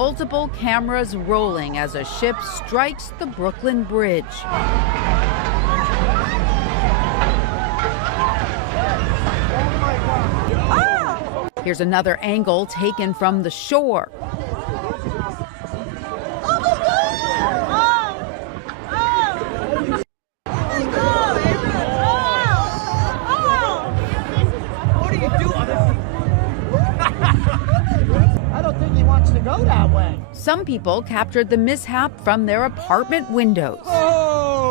multiple cameras rolling as a ship strikes the Brooklyn Bridge. Here's another angle taken from the shore. I don't think he wants to go that way. Some people captured the mishap from their apartment windows. Oh!